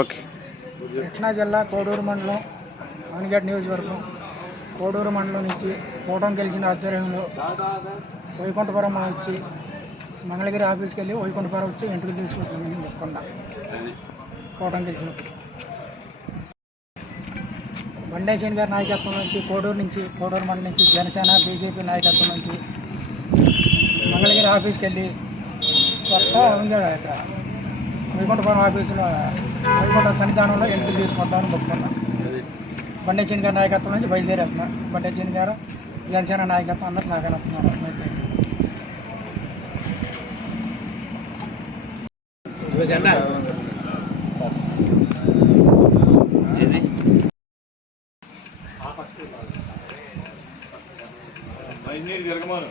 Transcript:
Okay. Krishna జిల్లా కోడూరు మండలం ఆనగడ్ నియోజకవర్గం కోడూరు మండలం నుంచి కూటమి గెలిచిన ఆధ్వర్యంలో వైకుంఠపురం వచ్చి మంగళగిరి ఆఫీస్కి వెళ్ళి వైకుంఠపురం వచ్చి ఇంటికి తీసుకుంటున్నాను చెప్పుకున్నా. కూటమి గెలిచినప్పుడు బండేశని గారి నాయకత్వం నుంచి కోడూరు మండలం నుంచి జనసేన బీజేపీ నాయకత్వం నుంచి మంగళగిరి ఆఫీస్కి వెళ్ళి కొత్త ఉంది ఇక్కడ వైకుంఠపురం ఆఫీసులో వైకుంఠ సన్నిధానంలో ఎంట్రీ తీసుకుంటామని మొక్కుతున్నాం. బండేశని గారి నాయకత్వం నుంచి బయలుదేరేస్తున్నాం. బండేశని గారు జనసేన నాయకత్వం అందరూ సహకరిస్తున్నారు. జరగమాను